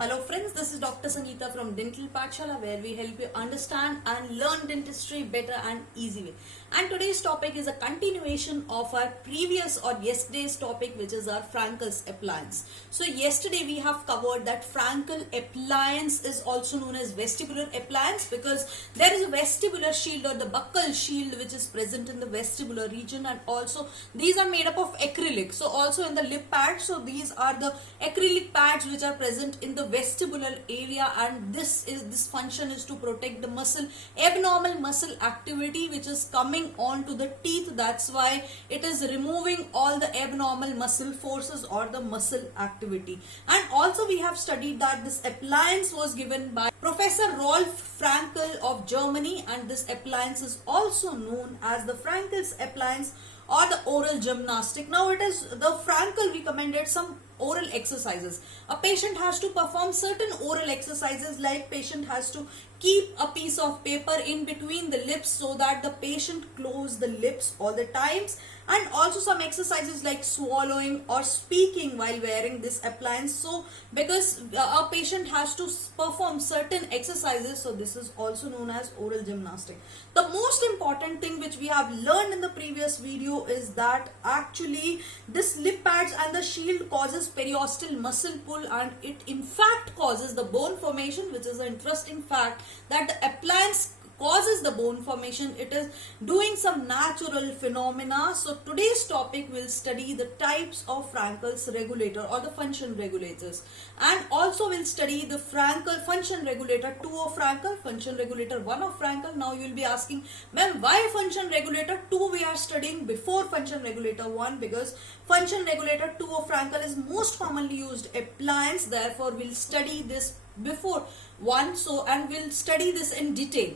Hello friends, this is Dr. Sangeeta from Dental Pathshala, where we help you understand and learn dentistry better and easy way. And today's topic is a continuation of our previous or yesterday's topic, which is our Frankel's appliance. So yesterday we have covered that Frankel appliance is also known as vestibular appliance because there is a vestibular shield or the buccal shield which is present in the vestibular region, and also these are made up of acrylic. So also in the lip pad, so these are the acrylic pads which are present in the vestibular area, and this function is to protect the muscle, abnormal muscle activity which is coming on to the teeth. That's why it is removing all the abnormal muscle forces or the muscle activity. And also we have studied that this appliance was given by Professor Rolf Frankel of Germany, and this appliance is also known as the Frankel's appliance or the oral gymnastic. Now it is the Frankel recommended some oral exercises. A patient has to perform certain oral exercises, like patient has to keep a piece of paper in between the lips so that the patient close the lips all the times, and also some exercises like swallowing or speaking while wearing this appliance. So because a patient has to perform certain exercises, so this is also known as oral gymnastic. The most important thing which we have learned in the previous video is that actually this lip pads and the shield causes periosteal muscle pull, and it in fact causes the bone formation, which is an interesting fact that the appliance causes the bone formation. It is doing some natural phenomena. So today's topic will study the types of Frankel's regulator or the function regulators, and also will study the Frankel function regulator 2 of Frankel, function regulator 1 of Frankel. Now you will be asking, ma'am, why function regulator 2 we are studying before function regulator 1? Because function regulator 2 of Frankel is most commonly used appliance, therefore we'll study this before 1. So and we'll study this in detail.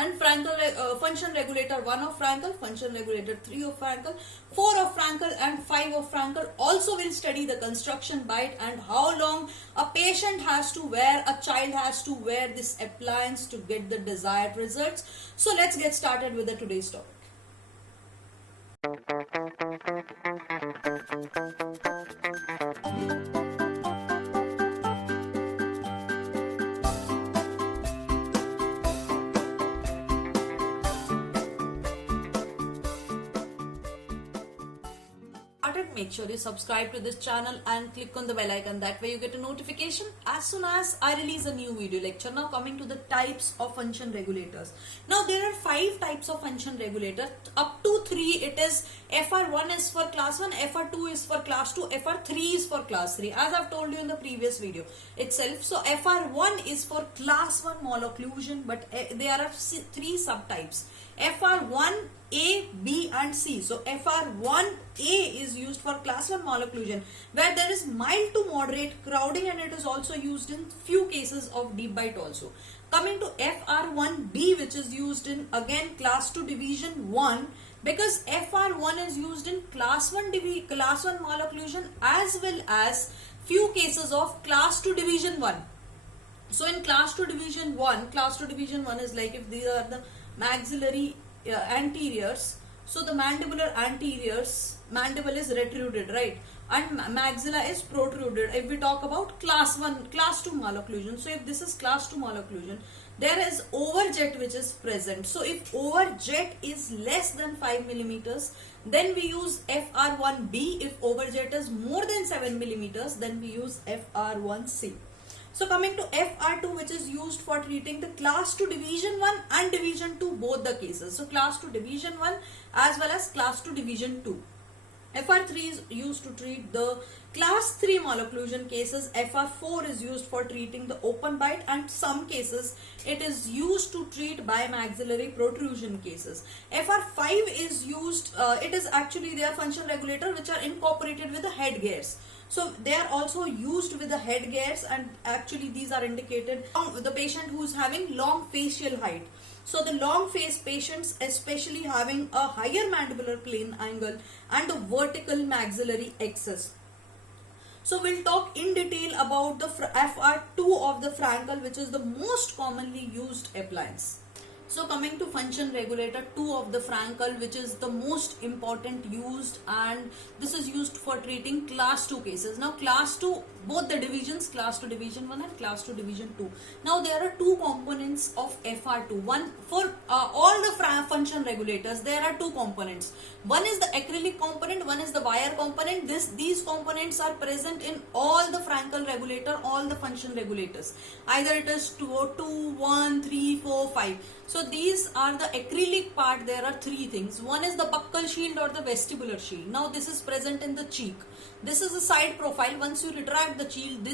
And Frankel function regulator 1 of Frankel, function regulator 3 of Frankel, 4 of Frankel and 5 of Frankel. Also will study the construction bite and how long a patient has to wear, a child has to wear this appliance to get the desired results. So let's get started with the today's topic. Make sure you subscribe to this channel and click on the bell icon. That way you get a notification as soon as I release a new video lecture. Now coming to the types of function regulators. Now there are 5 types of function regulators. Up to 3 it is FR1 is for class 1, FR2 is for class 2, FR3 is for class 3, as I've told you in the previous video itself. So FR1 is for class 1 malocclusion, but there are 3 subtypes: FR1, A, B and C. So FR1A is used for class 1 malocclusion, where there is mild to moderate crowding, and it is also used in few cases of deep bite also. Coming to FR1B, which is used in again class 2 division 1, because FR1 is used in class 1 malocclusion as well as few cases of class 2 division 1. So in class 2 division 1 is like if these are the maxillary anteriors, so the mandibular anteriors, mandible is retruded, right, and maxilla is protruded. If we talk about class 2 malocclusion, so if this is class 2 malocclusion, there is overjet which is present. So if overjet is less than 5 millimeters, then we use FR1B. If overjet is more than 7 millimeters, then we use FR1C. So coming to FR2, which is used for treating the class 2 division 1 and division 2, both the cases. So class 2 division 1 as well as class 2 division 2. FR3 is used to treat the class 3 malocclusion cases. FR4 is used for treating the open bite, and some cases it is used to treat bimaxillary protrusion cases. FR5 is used, it is actually their function regulator which are incorporated with the head gears. So they are also used with the head gears, and actually these are indicated the patient who is having long facial height. So the long face patients, especially having a higher mandibular plane angle and a vertical maxillary excess. So we'll talk in detail about the FR2 of the Frankel, which is the most commonly used appliance. So coming to function regulator 2 of the Frankel, which is the most important used, and this is used for treating class 2 cases. Now class 2, both the divisions, class 2 division 1 and class 2 division 2. Now there are two components of FR2. One for all the function regulators, there are two components. One is the acrylic component, one is the wire component. These components are present in all the Frankel regulator, all the function regulators. Either it is 2, 1, 3, 4, 5. So these are the acrylic part. There are three things. One is the buccal shield or the vestibular shield. Now this is present in the cheek. This is the side profile. Once you retract the shield,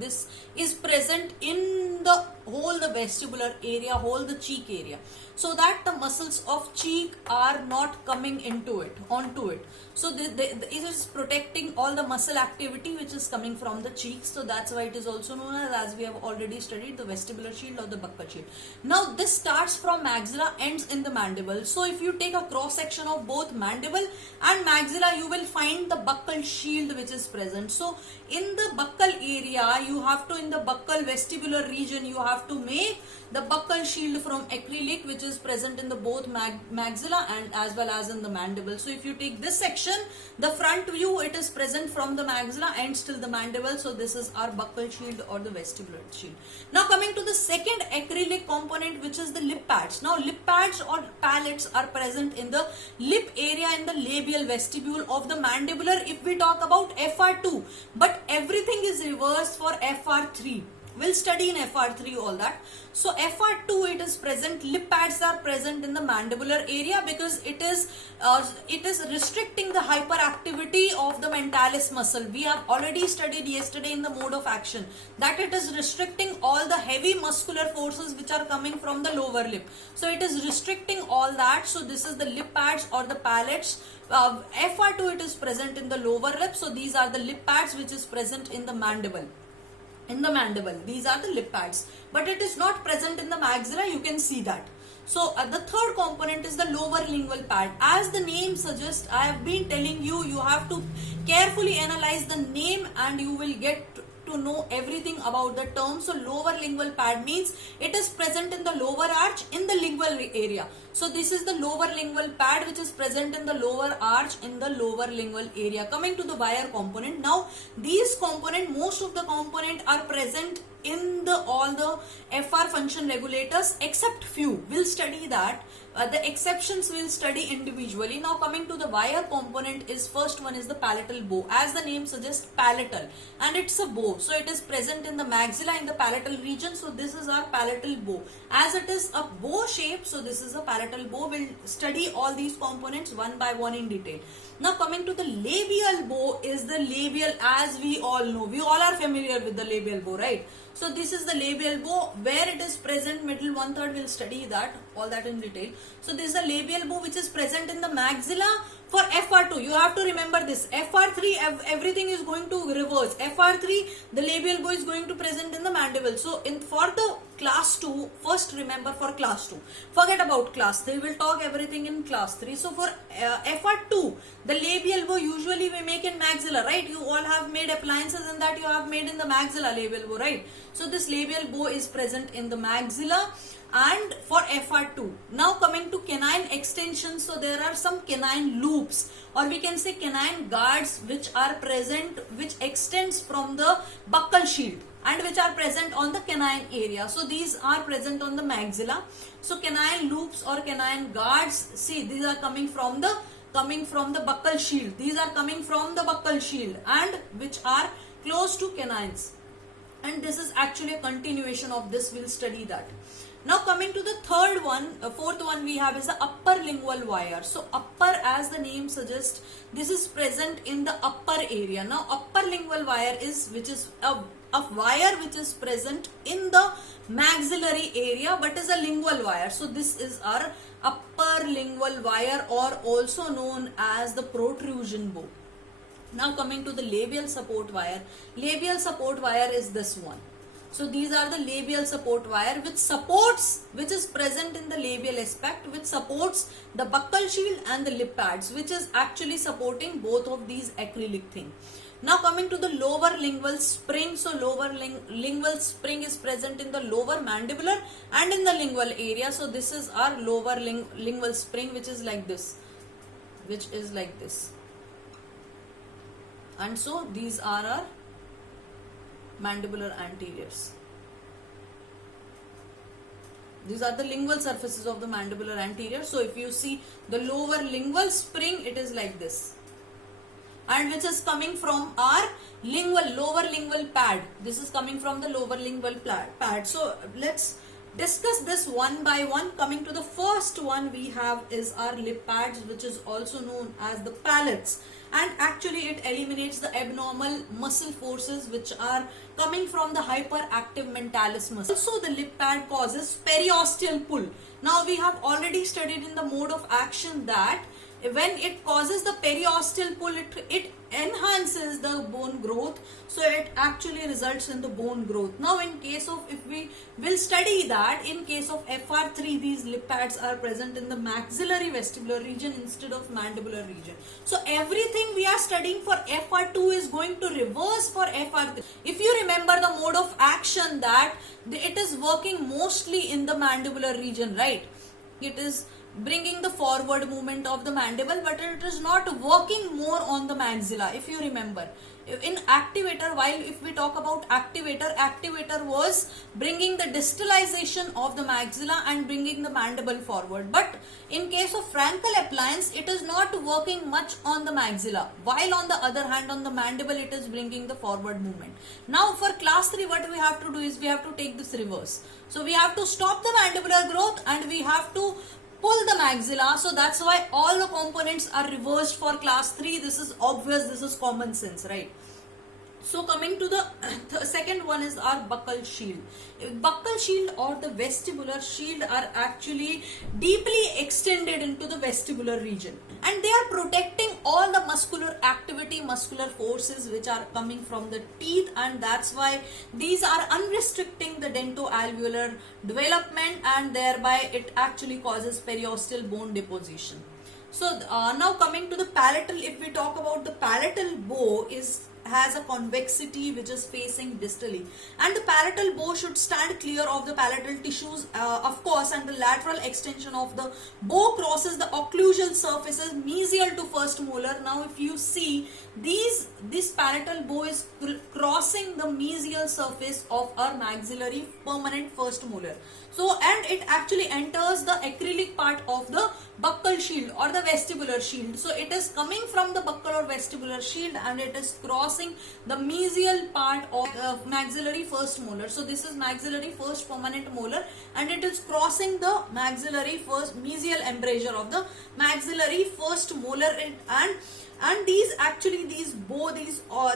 this is present in the whole the vestibular area, whole the cheek area, so that the muscles of cheek are not coming onto it. So it is protecting all the muscle activity which is coming from the cheeks. So that's why it is also known as we have already studied, the vestibular shield or the buccal shield. Now this starts from maxilla, ends in the mandible. So if you take a cross section of both mandible and maxilla, you will find the buccal shield which is present. So in the buccal area, you have to, in the buccal vestibular region, you have to make the buccal shield from acrylic, which is present in the both maxilla and as well as in the mandible. So if you take this section, the front view, it is present from the maxilla ends till the mandible. So this is our buccal shield or the vestibular shield. Now coming to the second acrylic component, which is the lip pads. Now lip pads or palates are present in the lip area in the labial vestibule of the mandibular if we talk about FR2, but everything is reversed for FR3. We'll study in FR3 all that. So FR2, it is present, lip pads are present in the mandibular area because it is restricting the hyperactivity of the mentalis muscle. We have already studied yesterday in the mode of action that it is restricting all the heavy muscular forces which are coming from the lower lip. So it is restricting all that. So this is the lip pads or the palates. FR2, it is present in the lower lip. So these are the lip pads which is present in the mandible. These are the lip pads, but it is not present in the maxilla. You can see that. So the third component is the lower lingual pad. As the name suggests, I have been telling you, you have to carefully analyze the name and you will get to know everything about the term. So lower lingual pad means it is present in the lower arch in the lingual area. So this is the lower lingual pad which is present in the lower arch in the lower lingual area. Coming to the wire component. Now these component, most of the component are present in the all the FR function regulators except few. We'll study that. The exceptions we'll study individually. Now coming to the wire component, is first one is the palatal bow. As the name suggests, palatal, and it's a bow. So it is present in the maxilla in the palatal region. So this is our palatal bow. As it is a bow shape, so this is a palatal bow. We'll study all these components one by one in detail. Now coming to the labial bow, is the labial, as we all know. We all are familiar with the labial bow, right? So this is the labial bow, where it is present, middle 1/3, we'll study that, all that in detail. So this is the labial bow which is present in the maxilla for FR2. You have to remember this. FR3, everything is going to reverse. FR3, the labial bow is going to present in the mandible. So for the class 2, first remember for class 2. Forget about class 3. We'll talk everything in class 3. So for FR2, the labial bow usually we make in maxilla, right? You all have made appliances in that you have made in the maxilla labial bow, right? So this labial bow is present in the maxilla and for FR2. Now coming to canine extensions, so there are some canine loops, or we can say canine guards, which are present, which extends from the buccal shield and which are present on the canine area. So these are present on the maxilla. So canine loops or canine guards, see, these are coming from the buccal shield. These are coming from the buccal shield and which are close to canines. And this is actually a continuation of this. We'll study that. Now coming to the fourth one we have is the upper lingual wire. So upper, as the name suggests, this is present in the upper area. Now upper lingual wire is, which is a wire which is present in the maxillary area but is a lingual wire. So this is our upper lingual wire, or also known as the protrusion bow. Now coming to the labial support wire. Labial support wire is this one. So these are the labial support wire which is present in the labial aspect, which supports the buccal shield and the lip pads, which is actually supporting both of these acrylic thing. Now coming to the lower lingual spring. So lower lingual spring is present in the lower mandibular and in the lingual area. So this is our lower lingual spring, which is like this. And so these are our mandibular anteriors. These are the lingual surfaces of the mandibular anterior. So if you see the lower lingual spring, it is like this, and which is coming from our lower lingual pad. This is coming from the lower lingual pad. So let's discuss this one by one. Coming to the first one we have is our lip pads, which is also known as the palates, and actually it eliminates the abnormal muscle forces which are coming from the hyperactive mentalis muscle. Also the lip pad causes periosteal pull. Now we have already studied in the mode of action that when it causes the periosteal pull, it enhances the bone growth, so it actually results in the bone growth. Now in case of, if we will study that, in case of FR3, these lip pads are present in the maxillary vestibular region instead of mandibular region. So everything we are studying for FR2 is going to reverse for FR3. If you remember the mode of action, that it is working mostly in the mandibular region, right? It is bringing the forward movement of the mandible, but it is not working more on the maxilla. If you remember, in activator, while if we talk about activator was bringing the distalization of the maxilla and bringing the mandible forward, but in case of Frankel appliance, it is not working much on the maxilla, while on the other hand on the mandible it is bringing the forward movement. Now for class 3, what we have to do is we have to take this reverse. So we have to stop the mandibular growth and we have to pull the maxilla. So that's why all the components are reversed for class 3. This is obvious, this is common sense, right? So coming to the second one is our buccal shield. Buccal shield or the vestibular shield are actually deeply extended into the vestibular region, and they are protecting all the muscular activity, muscular forces which are coming from the teeth, and that's why these are unrestricting the dentoalveolar development, and thereby it actually causes periosteal bone deposition. So now coming to the palatal, if we talk about the palatal bow has a convexity which is facing distally, and the palatal bow should stand clear of the palatal tissues, of course, and the lateral extension of the bow crosses the occlusal surfaces mesial to first molar. Now if you see this palatal bow is crossing the mesial surface of our maxillary permanent first molar. So, and it actually enters the acrylic part of the buccal shield or the vestibular shield. So it is coming from the buccal or vestibular shield and it is crossing the mesial part of maxillary first molar. So this is maxillary first permanent molar and it is crossing the maxillary first mesial embrasure of the maxillary first molar, and these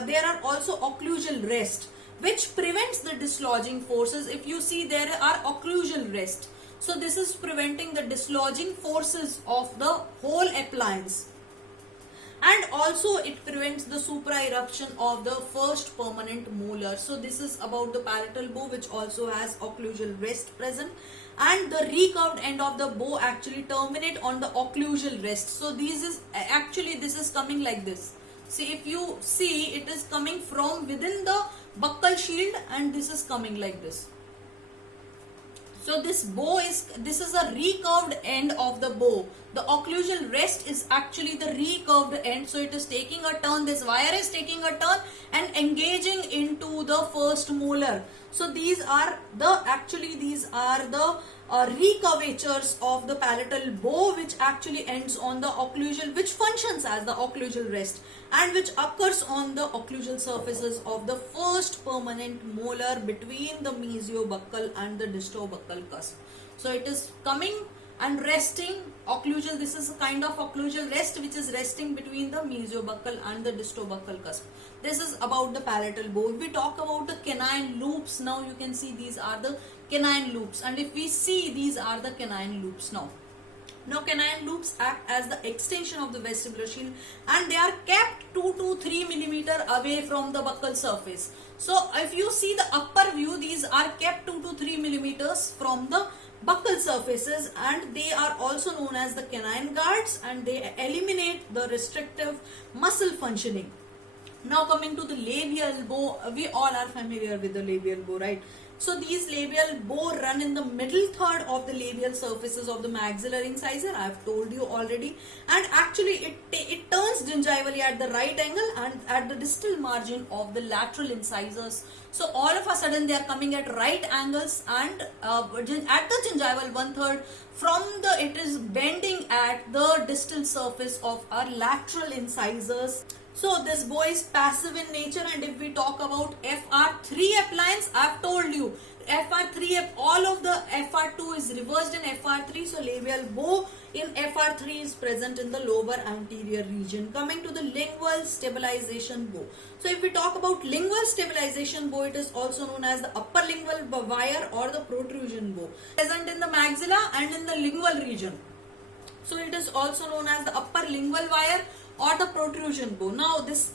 there are also occlusal rest which prevents the dislodging forces. If you see, there are occlusal rest. So this is preventing the dislodging forces of the whole appliance. And also it prevents the supra-eruption of the first permanent molar. So this is about the palatal bow, which also has occlusal rest present. And the recurved end of the bow actually terminate on the occlusal rest. So this is coming like this. See, if you see, it is coming from within the buccal shield and this is coming like this. So this is a recurved end of the bow. The occlusal rest is actually the recurved end. So it is taking a turn, this wire is taking a turn and engaging into the first molar. So these are the recurvatures of the palatal bow, which actually ends on the occlusal, which functions as the occlusal rest and which occurs on the occlusal surfaces of the first permanent molar between the mesiobuccal and the distobuccal cusp. So it is coming and resting occlusal. This is a kind of occlusal rest which is resting between the mesiobuccal and the distobuccal cusp. This is about the palatal bow. If we talk about the canine loops, now you can see these are the canine loops, and if we see, these are the canine loops. Now canine loops act as the extension of the vestibular shield and they are kept 2 to 3 millimeter away from the buccal surface. So if you see the upper view, these are kept 2 to 3 millimeters from the buccal surfaces, and they are also known as the canine guards, and they eliminate the restrictive muscle functioning. Now coming to the labial bow, we all are familiar with the labial bow, right? So these labial bow run in the middle third of the labial surfaces of the maxillary incisor. I have told you already. And actually it turns gingivally at the right angle and at the distal margin of the lateral incisors. So all of a sudden they are coming at right angles, and at the gingival 1/3 from the, it is bending at the distal surface of our lateral incisors. So this bow is passive in nature, and if we talk about FR3 appliance, I've told you FR3, all of the FR2 is reversed in FR3, so labial bow in FR3 is present in the lower anterior region. Coming to the lingual stabilization bow. So if we talk about lingual stabilization bow, it is also known as the upper lingual wire or the protrusion bow. Present in the maxilla and in the lingual region. So it is also known as the upper lingual wire or the protrusion bow. Now this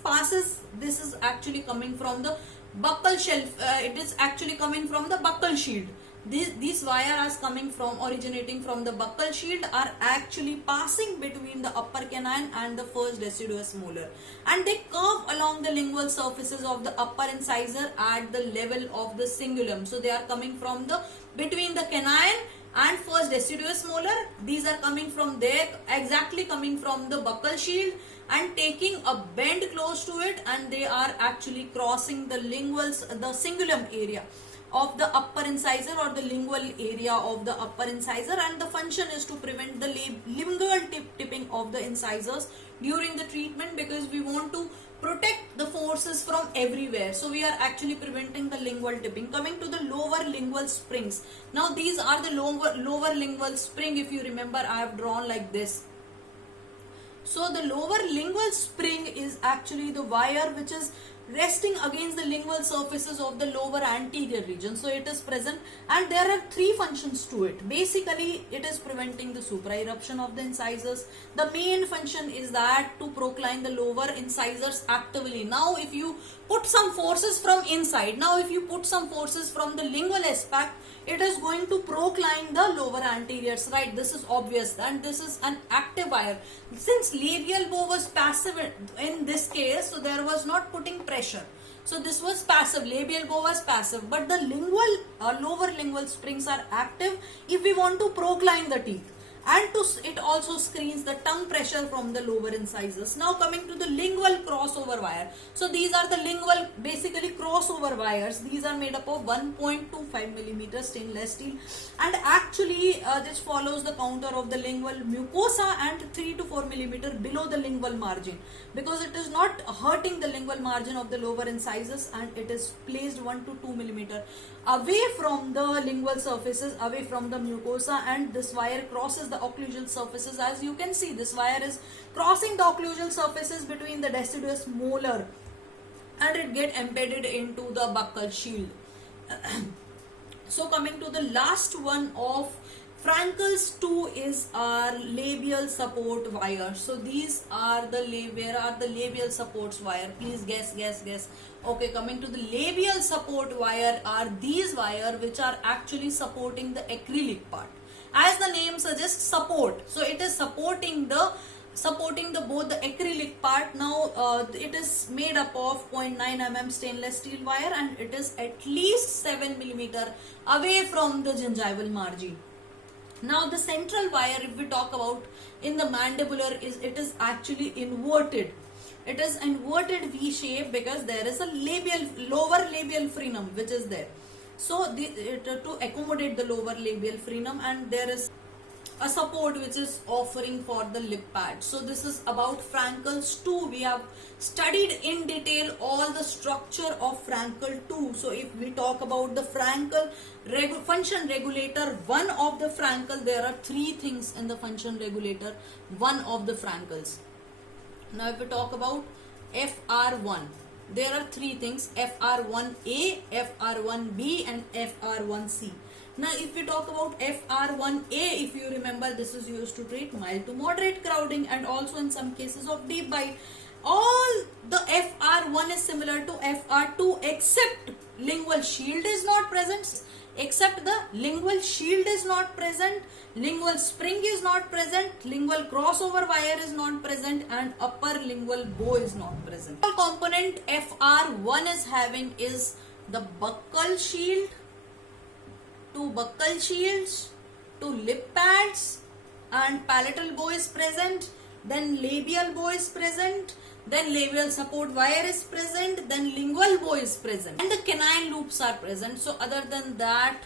is actually coming from the buccal shelf. It is actually coming from the buccal shield. These wires originating from the buccal shield are actually passing between the upper canine and the first deciduous molar, and they curve along the lingual surfaces of the upper incisor at the level of the cingulum. So they are coming from the between the canine and first deciduous molar. These are coming from there, exactly coming from the buccal shield and taking a bend close to it, and they are actually crossing the cingulum area of the upper incisor or the lingual area of the upper incisor, and the function is to prevent the lingual tipping of the incisors during the treatment, because we want to protect the forces from everywhere. So we are actually preventing the lingual tipping. Coming to the lower lingual springs. Now these are the lower lingual spring. If you remember, I have drawn like this. So the lower lingual spring is actually the wire which is resting against the lingual surfaces of the lower anterior region. So it is present, and there are three functions to it. Basically, it is preventing the supra-eruption of the incisors. The main function is that to procline the lower incisors actively. Now if you put some forces from inside, from the lingual aspect, it is going to procline the lower anteriors, right? This is obvious, and this is an active wire. Since labial bow was passive in this case, so there was not putting pressure. So this was passive, labial bow was passive, but the lower lingual springs are active if we want to procline the teeth. And it also screens the tongue pressure from the lower incisors. Now coming to the lingual crossover wire. So these are the lingual, basically crossover wires. These are made up of 1.25 millimeter stainless steel, and actually this follows the contour of the lingual mucosa and 3 to 4 millimeter below the lingual margin, because it is not hurting the lingual margin of the lower incisors, and it is placed 1 to 2 millimeter away from the lingual surfaces, away from the mucosa, and this wire crosses the occlusal surfaces. As you can see, this wire is crossing the occlusal surfaces between the deciduous molar, and it get embedded into the buccal shield. So coming to the last one of Frankel's 2 is our labial support wire. So these are where are the labial supports wire? Please guess. Okay, coming to the labial support wire are these wire which are actually supporting the acrylic part. As the name suggests, support. So it is supporting both the acrylic part. Now it is made up of 0.9 mm stainless steel wire, and it is at least 7 millimeter away from the gingival margin. Now the central wire, if we talk about in the mandibular, it is actually inverted. It is inverted V shape because there is a lower labial frenum which is there. So to accommodate the lower labial frenum, and there is a support which is offering for the lip pad. So this is about Frankel's 2. We have studied in detail all the structure of Frankel 2. So if we talk about the Frankel function regulator 1 of the Frankel, there are three things in the function regulator 1 of the Frankels. Now if we talk about FR1, there are three things: FR1A, FR1B and FR1C. Now if we talk about FR1A, if you remember, this is used to treat mild to moderate crowding and also in some cases of deep bite. All the FR1 is similar to FR2 except lingual shield is not present, except the lingual shield is not present, lingual spring is not present, lingual crossover wire is not present, and upper lingual bow is not present. The component FR1 is having is the buccal shield, two buccal shields, two lip pads, and palatal bow is present, then labial bow is present, then labial support wire is present, then lingual bow is present, and the canine loops are present. So other than that,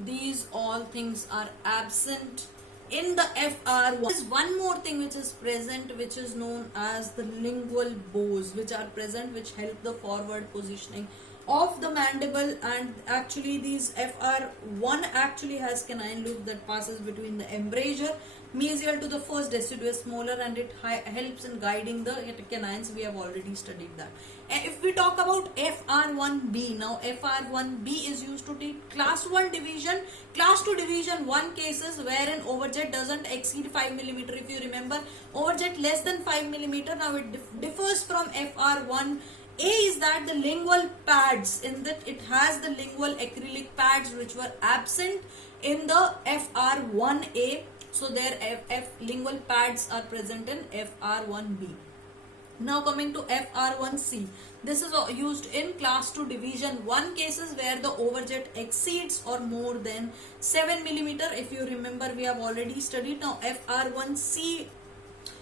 these all things are absent in the FR1. There is one more thing which is present, which is known as the lingual bows, which are present, which help the forward positioning of the mandible. And actually these FR1 actually has canine loop that passes between the embrasure mesial to the first deciduous molar, and it helps in guiding the canines. We have already studied that. If we talk about FR1B, now FR1B is used to take class 1 division, class 2 division 1 cases wherein overjet doesn't exceed 5 mm. If you remember, overjet less than 5 mm, now it differs from FR1. A is that the lingual pads, in that it has the lingual acrylic pads which were absent in the FR1A. So their lingual pads are present in FR1B. Now coming to FR1C, this is used in class 2 division 1 cases where the overjet exceeds or more than 7 mm. If you remember, we have already studied. Now FR1C,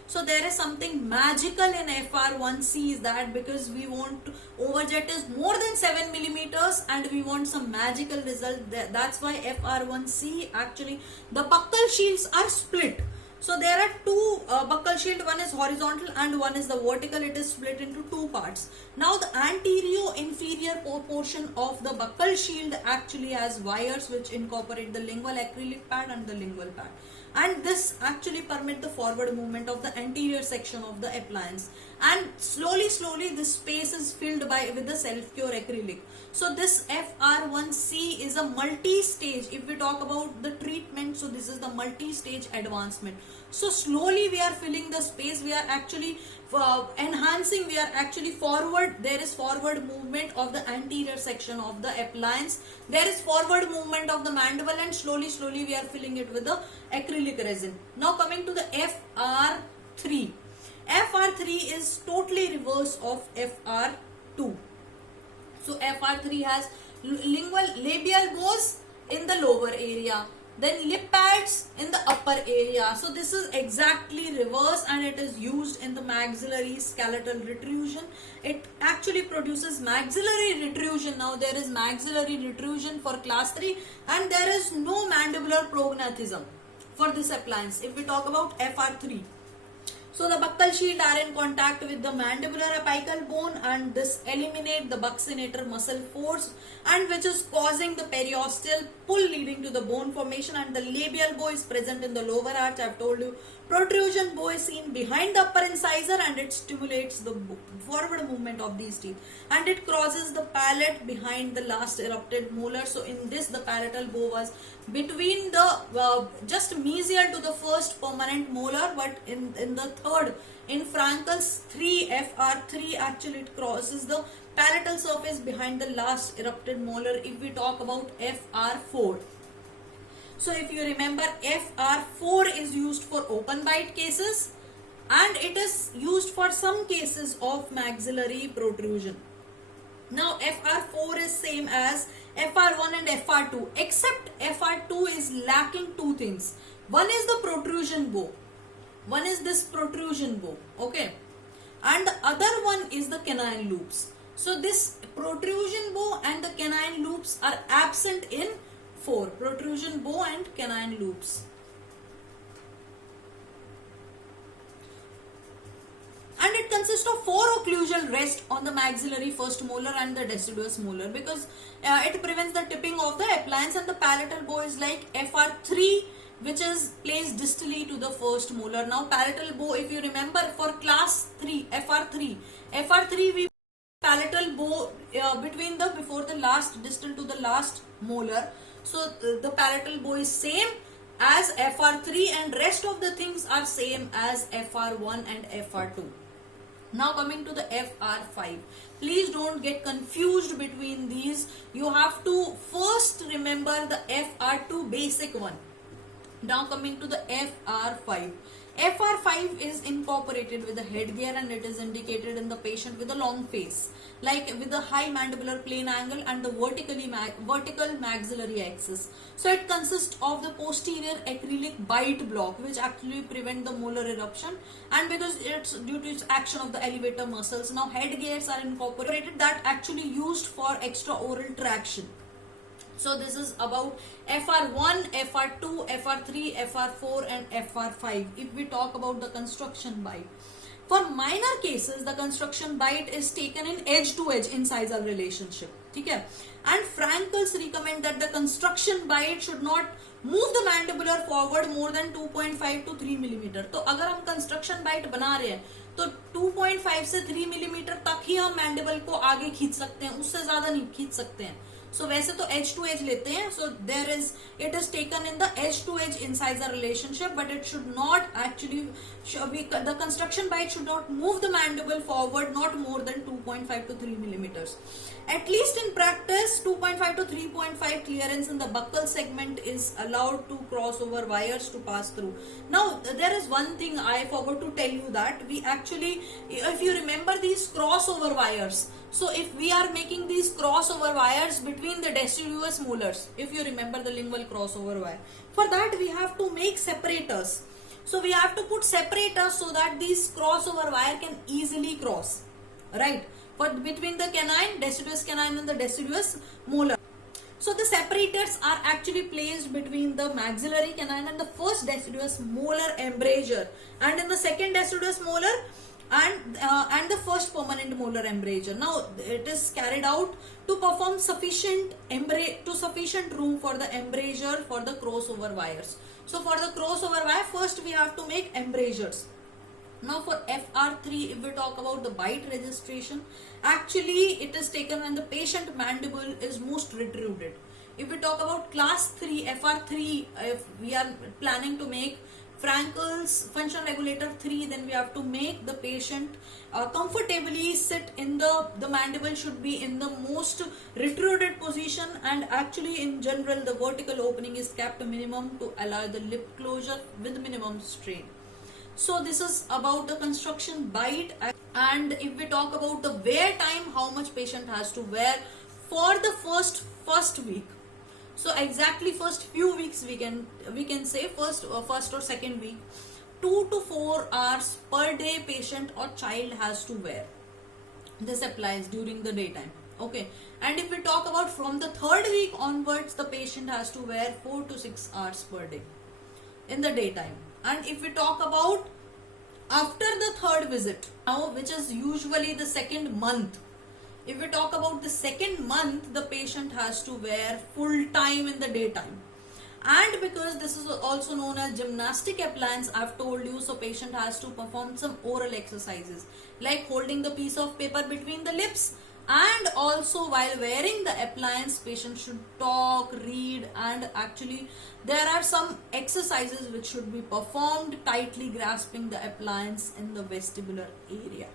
so there is something magical in FR1C, is that because we want overjet is more than 7 mm and we want some magical result. That's why FR1C, actually the buccal shields are split. So there are two buccal shield, one is horizontal and one is the vertical. It is split into two parts. Now the anterior inferior portion of the buccal shield actually has wires which incorporate the lingual acrylic pad and the lingual pad, and this actually permit the forward movement of the anterior section of the appliance, and slowly this space is filled with the self-cure acrylic. So this FR1C is a multi-stage. If we talk about the treatment, so this is the multi-stage advancement. So slowly we are filling the space, we are actually enhancing, we are actually forward, there is forward movement of the anterior section of the appliance, there is forward movement of the mandible, and slowly we are filling it with the acrylic resin. Now coming to the FR3. FR3 is totally reverse of FR2. So FR3 has lingual labial bows in the lower area, then lip pads in the upper area. So this is exactly reverse, and it is used in the maxillary skeletal retrusion. It actually produces maxillary retrusion. Now there is maxillary retrusion for class 3 and there is no mandibular prognathism for this appliance if we talk about FR3. So the buccal shield are in contact with the mandibular apical bone, and this eliminate the buccinator muscle force, and which is causing the periosteal pull leading to the bone formation. And the labial bow is present in the lower arch. I have told you protrusion bow is seen behind the upper incisor, and it stimulates the forward movement of these teeth, and it crosses the palate behind the last erupted molar. So in this, the palatal bow was between the just mesial to the first permanent molar, but in the third, in Frankel's 3, FR3, actually it crosses the palatal surface behind the last erupted molar. If we talk about FR4, so if you remember, FR4 is used for open bite cases, and it is used for some cases of maxillary protrusion. Now FR4 is same as FR1 and FR2, except FR2 is lacking two things. One is the protrusion bow, one is this protrusion bow, okay, and the other one is the canine loops. So this protrusion bow and the canine loops are absent in 4, protrusion bow and canine loops. And it consists of 4 occlusal rest on the maxillary first molar and the deciduous molar, because it prevents the tipping of the appliance. And the palatal bow is like FR3, which is placed distally to the first molar. Now palatal bow, if you remember, for class 3, FR3 we palatal bow between the before the last distal to the last molar. So the palatal bow is same as FR3, and rest of the things are same as FR1 and FR2. Now coming to the FR5, please don't get confused between these. You have to first remember the FR2 basic one. Now coming to the FR5. FR5 is incorporated with the headgear and it is indicated in the patient with a long face, like with a high mandibular plane angle and the vertical maxillary axis. So it consists of the posterior acrylic bite block which actually prevent the molar eruption, and because it's due to its action of the elevator muscles. Now headgears are incorporated that actually used for extraoral traction. So this is about FR1, FR2, FR3, FR4 and FR5. If we talk about the construction bite. For minor cases, the construction bite is taken in edge-to-edge incisal relationship. Okay? And Frankels recommend that the construction bite should not move the mandibular forward more than 2.5 to 3 millimeter. तो अगर हम construction bite बना रहे हैं तो 2.5 से 3 millimeter तक ही हम mandible को आगे खींच सकते हैं, उससे ज्यादा नहीं खींच सकते हैं. So वैसे तो edge to edge लेते हैं. So it is taken in the edge to edge incisor relationship, but it should not actually the construction bite should not move the mandible forward not more than 2.5 to 3 millimeters. At least in practice, 2.5 to 3.5 clearance in the buccal segment is allowed to cross over wires to pass through. Now there is one thing I forgot to tell you, that we actually, if you remember these crossover wires, so if we are making these crossover wires between the deciduous molars, if you remember the lingual crossover wire, for that we have to make separators. So we have to put separators so that these crossover wire can easily cross, right? But between the canine, deciduous canine and the deciduous molar. So the separators are actually placed between the maxillary canine and the first deciduous molar embrasure, and in the second deciduous molar and the first permanent molar embrasure. Now it is carried out to perform sufficient room for the embrasure for the crossover wires. So for the crossover wire, first we have to make embrasures. Now for FR3, if we talk about the bite registration, actually it is taken when the patient mandible is most retruded. If we talk about class 3, FR3, if we are planning to make Frankel's functional regulator 3, then we have to make the patient comfortably sit in the mandible should be in the most retruded position, and actually in general the vertical opening is kept to minimum to allow the lip closure with minimum strain. So this is about the construction bite. And if we talk about the wear time, how much patient has to wear for the first week. So exactly first few weeks we can say first or second week, 2 to 4 hours per day patient or child has to wear. This applies during the daytime. Okay, and if we talk about from the third week onwards, the patient has to wear 4 to 6 hours per day in the daytime. And if we talk about after the third visit, now which is usually the second month, if we talk about the second month, the patient has to wear full time in the daytime. And because this is also known as gymnastic appliance, I've told you, so patient has to perform some oral exercises like holding the piece of paper between the lips, and also while wearing the appliance patient should talk, read, and actually there are some exercises which should be performed tightly grasping the appliance in the vestibular area.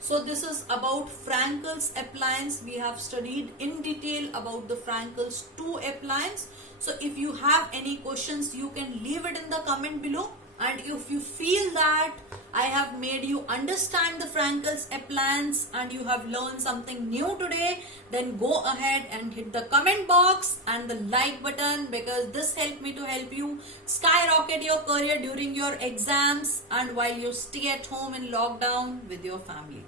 So this is about Frankel's appliance. We have studied in detail about the Frankel's 2 appliance. So if you have any questions, you can leave it in the comment below. And if you feel that I have made you understand the Frankel's appliance and you have learned something new today, then go ahead and hit the comment box and the like button, because this helped me to help you skyrocket your career during your exams and while you stay at home in lockdown with your family.